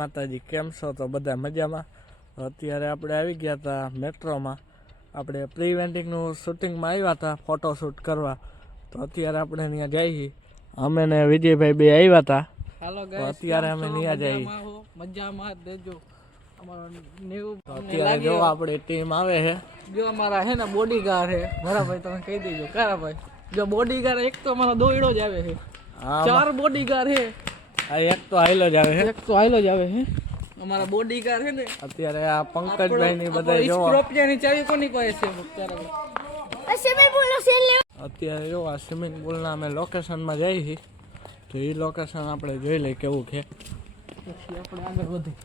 માતાજી, કેમ છો? તો બધા મજામાં. અત્યારે આપણે આવી ગયા હતા મેટ્રોમાં. આપણે પ્રી વેડિંગનું શૂટિંગમાં આવ્યા હતા, ફોટોશૂટ કરવા. તો અત્યારે આપણે ત્યાં જઈએ. અમે ને વિજયભાઈ બે આવ્યા હતા. હાલો ગાઈસ, અત્યારે અમે ત્યાં જઈએ. મજામાં દેજો. અત્યારે જો આપણી ટીમ આવે છે. જો અમારા હે ને બોડીગાર્ડ હે. મારા ભાઈ તમે કહી દેજો કારા ભાઈ. જો બોડીગાર્ડ એક તો અમારો દોયડો જ આવે છે. 4 બોડીગાર્ડ હે. આ એક તો હાઈલો જ આવે છે. એક તો હાઈલો જ આવે છે. અમારા બોડીગાર્ડ હે ને અત્યારે આ પંકજભાઈ ની બધા જો સ્કોર્પિયોની ચાવી કોની પાસે છે અત્યારે જો આ સ્વિમિંગ પુલ ના અમે લોકેશનમાં જઈએ છીએ. તો એ લોકેશન આપણે જોઈ લઈએ કેવું છે, પછી આપણે આગળ વધીએ.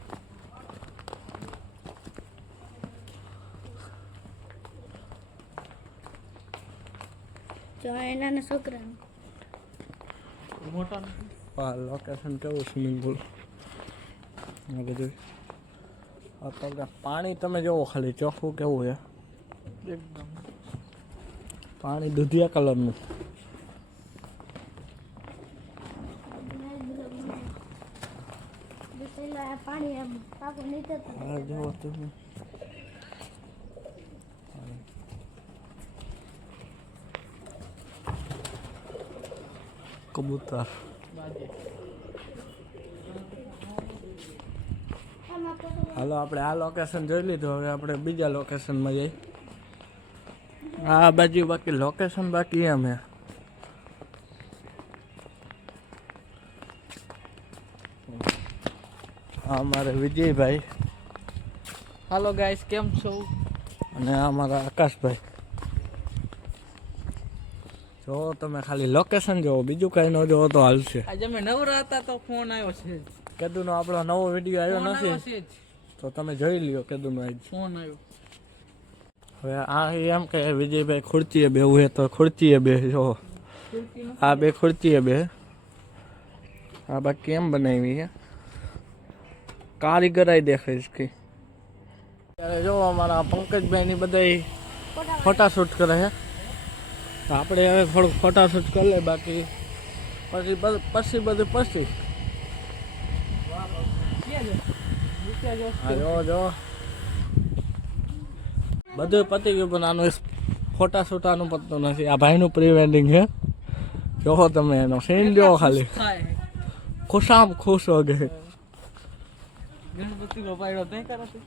જો એના છોકરા મોટા આ લોકેશન કેવું સ્વિમિંગ પુલ આ બધું. અત્યારે પાણી તમે જોવો ખાલી ચોખ્ખું કેવું છે, એકદમ પાણી દૂધિયા કલરનું. હા જોવો તમે કબૂતર. હાલો આપણે આ લોકેશન જોઈ લીધું, હવે આપણે બીજા લોકેશનમાં જઈએ. આ બાજુ બાકી લોકેશન બાકી એમ હે. અમારે વિજયભાઈ. હાલો ગાઈસ, કેમ છો? અને અમારા આકાશભાઈ. જો તમે ખાલી લોકેશન જોવો, બીજું કઈ ન જોવો તો હાલશે. આજે અમે નવરા હતા તો ફોન આવ્યો છે. કેદુનો આપણો નવો વિડીયો આવ્યો નથી તો તમે જોઈ લ્યો કેદુનો આજ ફોન આવ્યો. હવે આ એમ કે વિજયભાઈ ખુરચીએ બેવું હે તો ખુરચીએ બે. જો આ બે ખુરચીએ બે. આ બા કેમ બનાવી હે, કારીગરાઈ દેખાય છે. ત્યારે જો અમારા પંકજભાઈ ની બધા ફોટાશૂટ કરે છે. તો આપણે હવે થોડુંક ફોટાશૂટ કરી લે, બાકી પછી જો જો બધું પતી ગયું, પણ આનું ફોટાશૂટ આનું પતતું નથી. આ ભાઈનું પ્રી વેડિંગ છે. જોવો તમે એનો સીન જોવો ખાલી, ખુશામ ખુશ હો ગયે. ગણપતિ નો પાડ્યો તે કરે છે.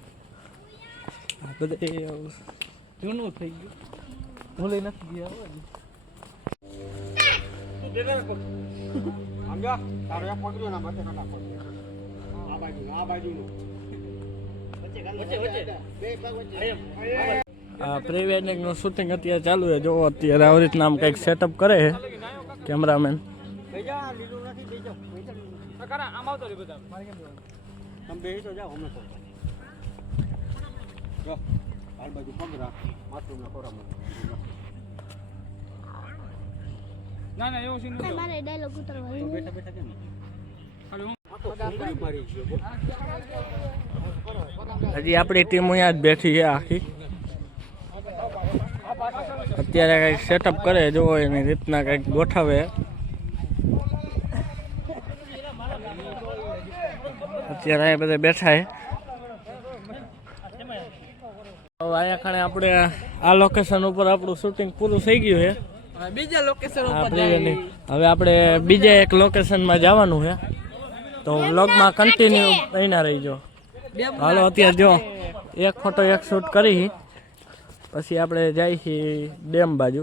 આ બધે જૂનું થઈ ગયું, ભૂલી નથી ગયા. પ્રી વેડિંગ નું શૂટિંગ અત્યારે ચાલુ છે. જો અત્યારે આવી રીતના આમ કંઈક સેટઅપ કરે છે કેમેરામેન. ના ના એવું સીન નતો. મારે ડાયલોગ ઉતરવા બેઠા બેઠા કેમ હજી આપણી ટીમ અહીંયા જ બેઠી છે આખી. અત્યારે કંઈક સેટઅપ કરે, જો એની રીતના કંઈક ગોઠવે. અત્યારે અહીંયા બધા બેઠા છે. હવે અહીંયા ખાણે આપણે આ લોકેશન ઉપર આપણું શૂટિંગ પૂરું થઈ ગયું છે. બીજા લોકેશન ઉપર હવે આપણે બીજા એક લોકેશનમાં જવાનું છે. તો વ્લોગમાં કન્ટિન્યુ બન્યા રહીજો. હાલો અત્યારે જો એક ફોટો એક શૂટ કરી, પછી આપણે જઈએ છીએ ડેમ બાજુ.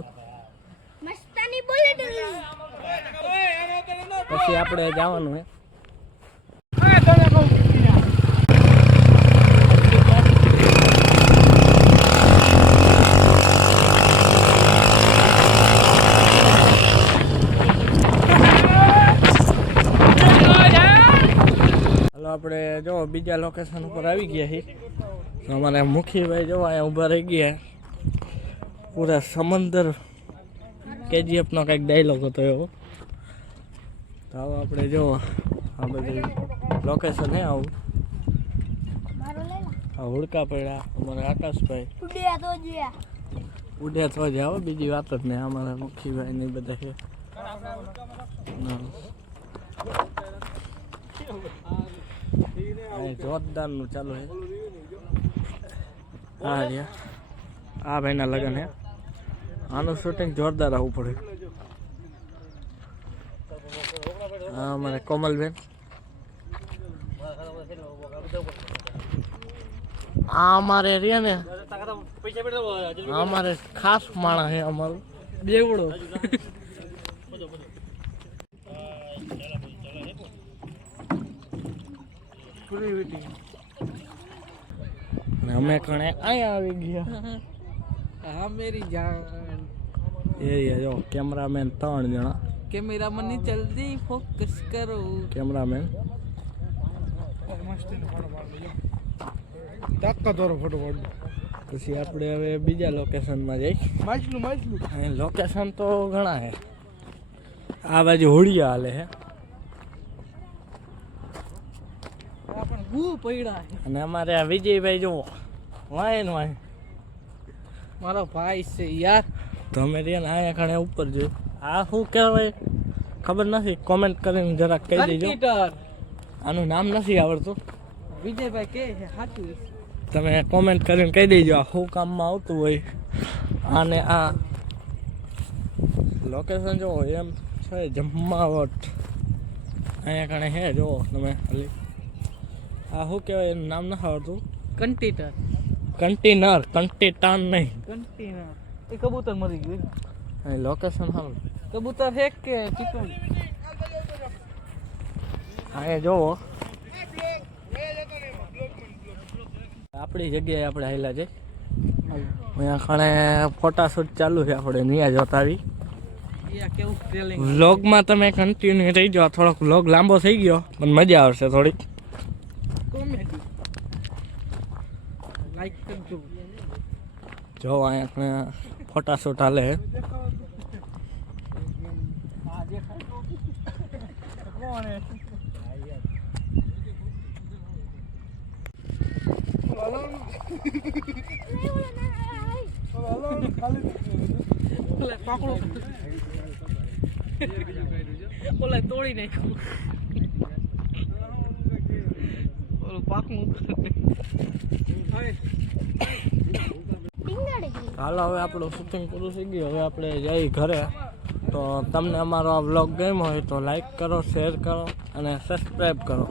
પછી આપણે જવાનું છે. આપણે જો બીજા લોકેશન ઉપર આવી ગયા છીએ. અમારા મુખીભાઈ જો અહીંયા ઊભા રહી ગયા. પૂરા સમંદર KGF નો કંઈક ડાયલોગ હતો એવો. તો આવો આપણે જો આ બધું લોકેશન હે. આવું આ હુડકા પડ્યા અમારા આકાશભાઈ ઉડ્યા તો જ આવો, બીજી વાત જ નહીં. અમારા મુખીભાઈ ને બધા છે. અહીં જોરદારનું ચાલુ છે. હા રહ્યા આ ભાઈના લગ્ન હે. આનું શૂટિંગ જોરદાર આવવું પડે. હા અમારે કોમલબેન. આ અમારે રહ્યા ને આ અમારે ખાસ માણસ છે અમારું દેવડો. અને અમે કણે અહીંયા આવી ગયા. હા મેરી જાન. એ જો કેમેરામેન 3 જણા. કેમેરામેન ની જલ્દી ફોકસ કરો. કેમેરામેન પછી આપણે હવે બીજા લોકેશનમાં જઈ. અહીં લોકેશન તો ઘણા છે. આ બાજુ હોળિયા હાલે છે પણ ગુ પડ્યા છે. અને અમારે આ વિજયભાઈ જુઓ વાય ને વાય. મારો ભાઈ છે યાર. તો અમે રહ્યા ને અહીંયા કણે ઉપર જોયું. આ શું કહેવાય ખબર નથી, કોમેન્ટ કરીને જરાક કહી દેજો. કન્ટીટર આનું નામ નથી આવડતું, વિજયભાઈ કે છે સાચું. તમે કોમેન્ટ કરીને કહી દેજો આ શું કામમાં આવતું હોય. આને આ લોકેશન જુઓ એમ છે જમાવટ. અહીંયા કણે હે જુઓ તમે ખાલી. આ શું કહેવાય એનું નામ નથી આવડતું. કન્ટીટર. કન્ટેનર, કન્ટેટાન નહીં. કન્ટીનર એ કબૂતર મરી ગયું. અહીં લોકેશન સારું. કબૂતર હે કે ચીકણ. અહીંયા જુઓ આપણી જગ્યાએ આપણે આવેલા છે. અહીંયા ખાણે ફોટાશૂટ ચાલુ છે. આપણે ત્યાં જોતા આવી. યા કેવું ટ્રેલિંગ. વ્લોગમાં તમે કન્ટિન્યુ રહી જાઓ. થોડોક વ્લોગ લાંબો થઈ ગયો પણ મજા આવશે થોડીક. કોમેડી લાઈક કરજો. જો અહીંયા ફોટાશૂટ હાલે છે. ઓલા તોડી નાખ્યું. ઓલું પાકનું હાલો હવે આપણું શૂટિંગ પૂરું થઈ ગયું. હવે આપણે જઈ ઘરે. તો તમને અમારો આ વ્લોગ ગમ્યો હોય તો લાઈક કરો, શેર કરો અને સબસ્ક્રાઈબ કરો.